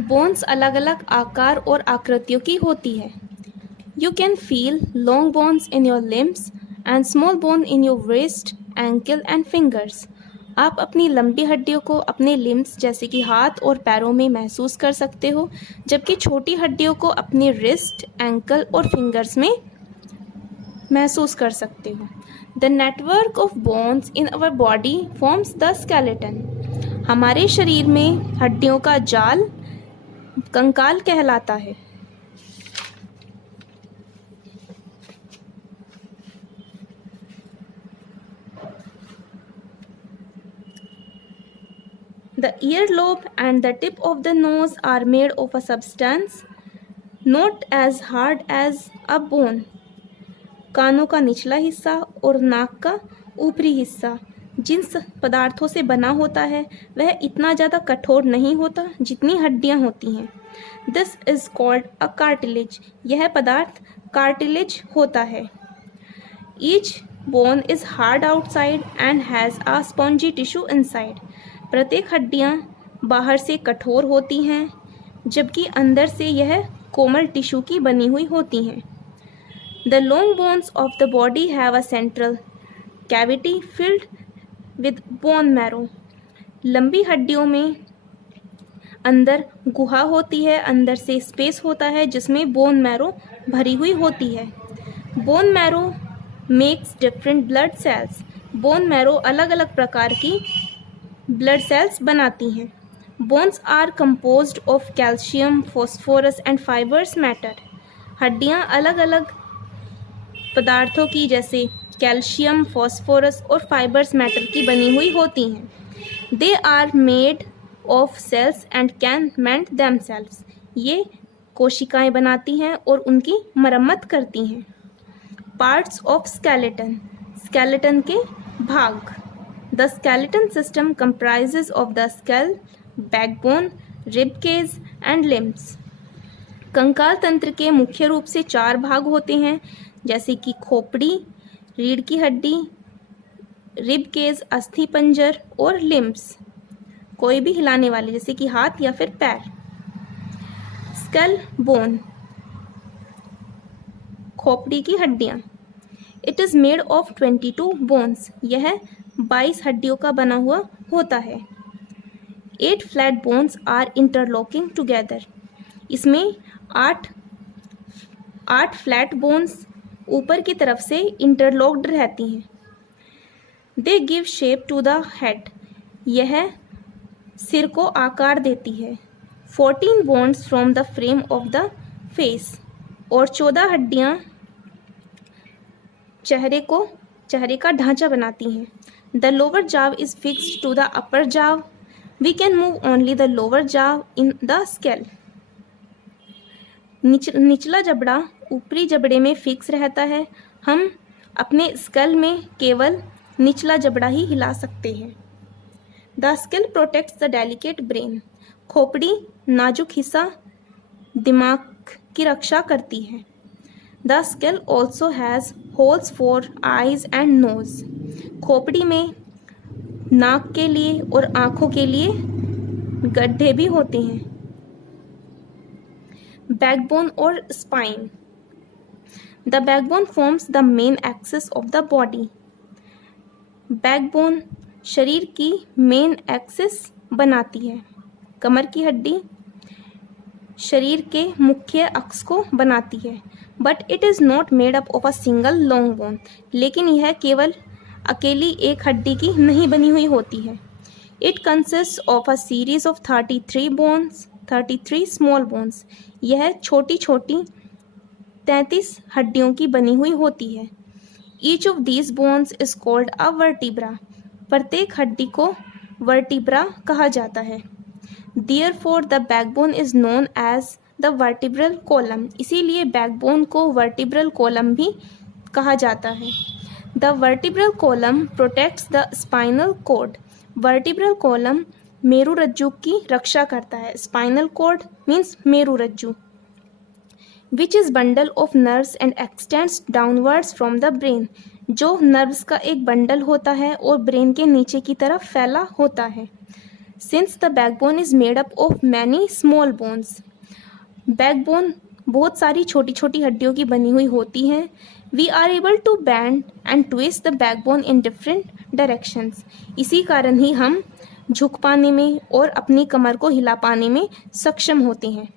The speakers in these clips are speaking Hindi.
बोन्स अलग अलग आकार और आकृतियों की होती है। You can feel long bones in your limbs and small bone in your wrist, ankle and fingers. आप अपनी लंबी हड्डियों को अपने लिम्स जैसे कि हाथ और पैरों में महसूस कर सकते हो, जबकि छोटी हड्डियों को अपने रिस्ट, एंकल और फिंगर्स में महसूस कर सकते हो। The network of bones in our body forms the skeleton. हमारे शरीर में हड्डियों का जाल कंकाल कहलाता है। The earlobe and the tip of the nose are made of a substance not as hard as a bone. कानों का निचला हिस्सा और नाक का ऊपरी हिस्सा जिन पदार्थों से बना होता है वह इतना ज़्यादा कठोर नहीं होता जितनी हड्डियाँ होती हैं। This is called a cartilage. यह पदार्थ कार्टिलेज होता है। Each bone is hard outside and has a spongy tissue inside. प्रत्येक हड्डियाँ बाहर से कठोर होती हैं जबकि अंदर से यह कोमल टिश्यू की बनी हुई होती हैं। The long bones of the body have a central cavity filled with bone marrow. लंबी हड्डियों में अंदर गुहा होती है, अंदर से स्पेस होता है जिसमें बोन मैरो भरी हुई होती है। Bone marrow makes different blood cells. Bone marrow अलग अलग प्रकार की ब्लड सेल्स बनाती हैं। Bones are composed of calcium, phosphorus and fibres matter. हड्डियाँ अलग अलग पदार्थों की जैसे कैल्शियम, फॉस्फोरस और फाइबर्स मैटर की बनी हुई होती हैं। They are made of cells and can mend themselves. ये कोशिकाएं बनाती हैं और उनकी मरम्मत करती हैं। Parts of skeleton. स्केलेटन के भाग। The skeleton system comprises of the skull, backbone, rib cage and limbs. कंकाल तंत्र के मुख्य रूप से 4 भाग होते हैं जैसे कि खोपड़ी, रीढ़ की हड्डी, रिब केज अस्थि पंजर और लिम्स, कोई भी हिलाने वाले जैसे कि हाथ या फिर पैर। स्कल बोन, खोपड़ी की हड्डियाँ। It is made of 22 bones. यह 22 हड्डियों का बना हुआ होता है। 8 flat bones are interlocking together. इसमें 8 फ्लैट बोन्स ऊपर की तरफ से इंटरलॉक्ड रहती हैं। They give shape to the head. यह सिर को आकार देती है। 14 bones from the frame of the face. और 14 हड्डियाँ चेहरे का ढांचा बनाती हैं। The lower jaw is fixed to the upper jaw. We can move only the lower jaw in the scale. निचला जबड़ा ऊपरी जबड़े में फिक्स रहता है। हम अपने स्कल में केवल निचला जबड़ा ही हिला सकते हैं। The skull protects the delicate brain. खोपड़ी नाजुक हिस्सा दिमाग की रक्षा करती है। The skull also has holes for eyes and nose. खोपड़ी में नाक के लिए और आँखों के लिए गड्ढे भी होते हैं। बैकबोन और spine. The backbone forms the main axis of the body. Backbone शरीर की मेन एक्सिस बनाती है। कमर की हड्डी शरीर के मुख्य अक्ष को बनाती है। But it is not made up of a single long bone. लेकिन यह केवल अकेली एक हड्डी की नहीं बनी हुई होती है। It consist of a series of 33 bones, 33 small bones. यह छोटी छोटी 33 हड्डियों की बनी हुई होती है। Each of these bones is called a vertebra. प्रत्येक हड्डी को वर्टिब्रा कहा जाता है। Therefore, the backbone is known as the vertebral column. इसीलिए बैकबोन को वर्टिब्रल कॉलम भी कहा जाता है। The vertebral column protects the spinal cord. Vertebral column मेरुरज्जु की रक्षा करता है। स्पाइनल कॉर्ड मीन्स मेरुरज्जु। Which is bundle of nerves and extends downwards from the brain. जो नर्व्स का एक बंडल होता है और ब्रेन के नीचे की तरफ फैला होता है। Since the backbone is made up of many small bones. Backbone बहुत सारी छोटी छोटी हड्डियों की बनी हुई होती हैं। We are able to bend and twist the backbone in different directions. इसी कारण ही हम झुक पाने में और अपनी कमर को हिला पाने में सक्षम होते हैं।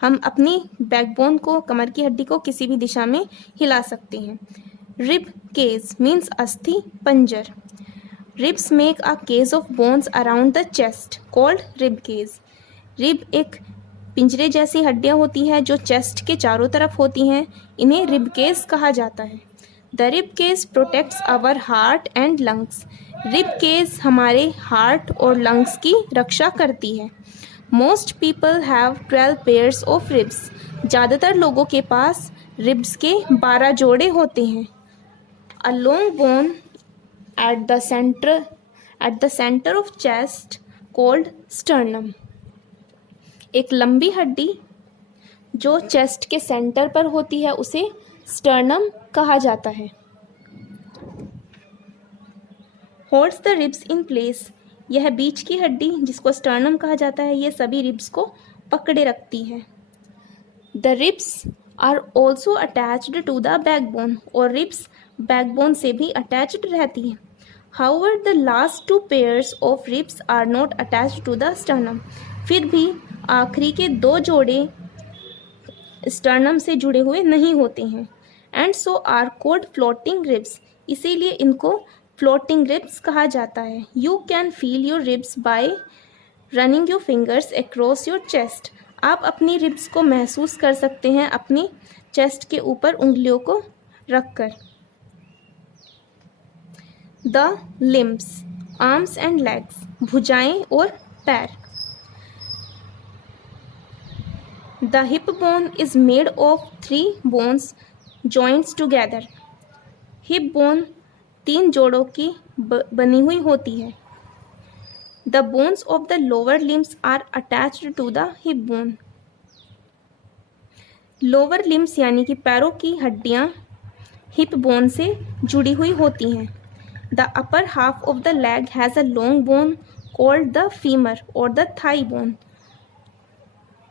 हम अपनी बैकबोन को, कमर की हड्डी को किसी भी दिशा में हिला सकते हैं। रिब केज मीन्स अस्थि पंजर। Ribs make a cage of bones around the chest called rib cage. Rib एक पिंजरे जैसी हड्डियां होती हैं जो चेस्ट के चारों तरफ होती हैं, इन्हें रिब केज कहा जाता है। The rib cage protects our heart and lungs. Rib cage हमारे हार्ट और लंग्स की रक्षा करती है। Most people have 12 pairs of ribs. ज़्यादातर लोगों के पास रिब्स के 12 जोड़े होते हैं। A long bone at the centre of chest called sternum. एक लंबी हड्डी जो चेस्ट के सेंटर पर होती है उसे स्टर्नम कहा जाता है। Holds the ribs in place. यह बीच की हड्डी जिसको स्टर्नम कहा जाता है, ये सभी रिब्स को पकड़े रखती है। The ribs are also attached to the backbone. और रिब्स बैकबोन से भी अटैच्ड रहती है। However the last 2 pairs of ribs are not attached to the sternum. फिर भी आखिरी के 2 जोड़े स्टर्नम से जुड़े हुए नहीं होते हैं। And so are called floating ribs. इसीलिए इनको फ्लोटिंग रिब्स कहा जाता है। You can feel your ribs by running your fingers across your chest. आप अपनी रिब्स को महसूस कर सकते हैं अपनी चेस्ट के ऊपर उंगलियों को रखकर। The limbs, arms and legs, भुजाएं और पैर। The hip bone is made of 3 bones joints together. Hip bone 3 जोड़ों की बनी हुई होती है। The bones of the lower limbs are attached to the hip bone. Lower limbs यानी कि पैरों की हड्डियां हिप बोन से जुड़ी हुई होती हैं। The upper half of the leg has a long bone called the femur और द थाई बोन।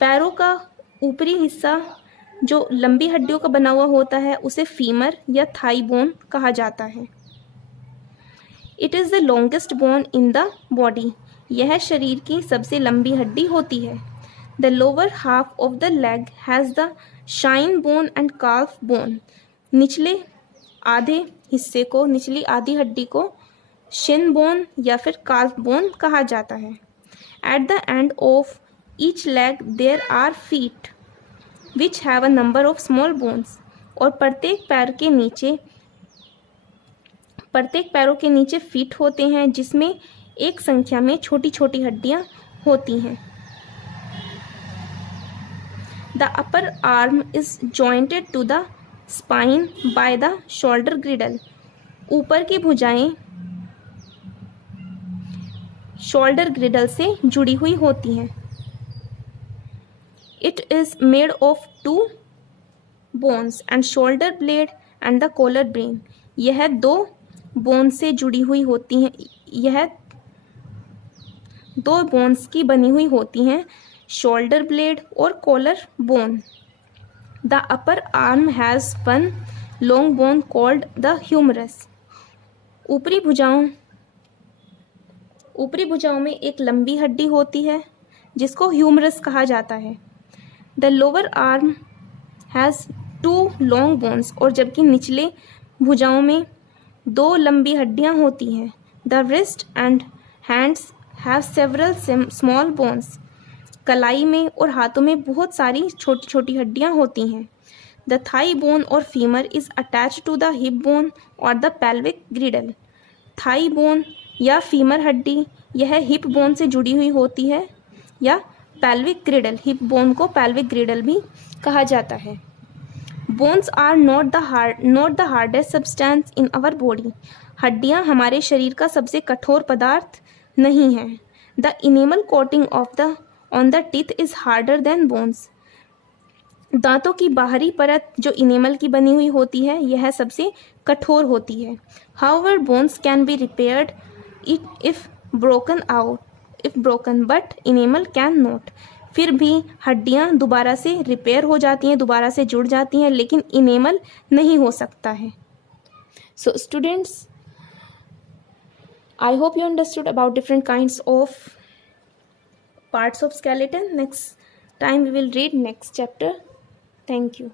पैरों का ऊपरी हिस्सा जो लंबी हड्डियों का बना हुआ होता है उसे फीमर या थाई बोन कहा जाता है। It is the longest bone in the body. यह शरीर की सबसे लंबी हड्डी होती है। The lower half of the leg has the shine bone and काल्फ bone. निचले आधे हिस्से को, निचली आधी हड्डी को शिन बोन या फिर काल्फ बोन कहा जाता है। At the end of each leg there are feet which have a number of small bones. और प्रत्येक पैरों के नीचे फीट होते हैं जिसमें एक संख्या में छोटी छोटी हड्डियां होती हैं। The upper arm is jointed to the spine by the shoulder girdle. ऊपर की भुजाएं शोल्डर ग्रिडल से जुड़ी हुई होती हैं। It is made of 2 bones and shoulder blade and the collar brain. यह 2 बोन से जुड़ी हुई होती हैं। यह 2 बोन्स की बनी हुई होती हैं, शोल्डर ब्लेड और collar bone. The upper arm has 1 long bone called the humerus. ऊपरी भुजाओं में एक लंबी हड्डी होती है जिसको ह्यूमरस कहा जाता है। The lower arm has 2 long bones. और जबकि निचले भुजाओं में 2 लंबी हड्डियां होती हैं। The wrist and hands have several small bones. कलाई में और हाथों में बहुत सारी छोटी छोटी हड्डियां होती हैं। द थाई बोन और femur is attach to the hip bone और the pelvic girdle. Thigh bone या फीमर हड्डी यह हिप बोन से जुड़ी हुई होती है या पेल्विक ग्रिडल। हिप बोन को पेल्विक ग्रिडल भी कहा जाता है। Bones are not the hardest substance in our body. हड्डियां हमारे शरीर का सबसे कठोर पदार्थ नहीं है। The enamel coating on the teeth is harder than bones. दांतों की बाहरी परत जो इनेमल की बनी हुई होती है यह सबसे कठोर होती है। However bones can be repaired if broken out if broken but enamel can not. फिर भी हड्डियाँ दोबारा से रिपेयर हो जाती हैं, दोबारा से जुड़ जाती हैं, लेकिन इनेमल नहीं हो सकता है. So students, I hope you understood about different kinds of parts of skeleton. Next time we will read next chapter. Thank you.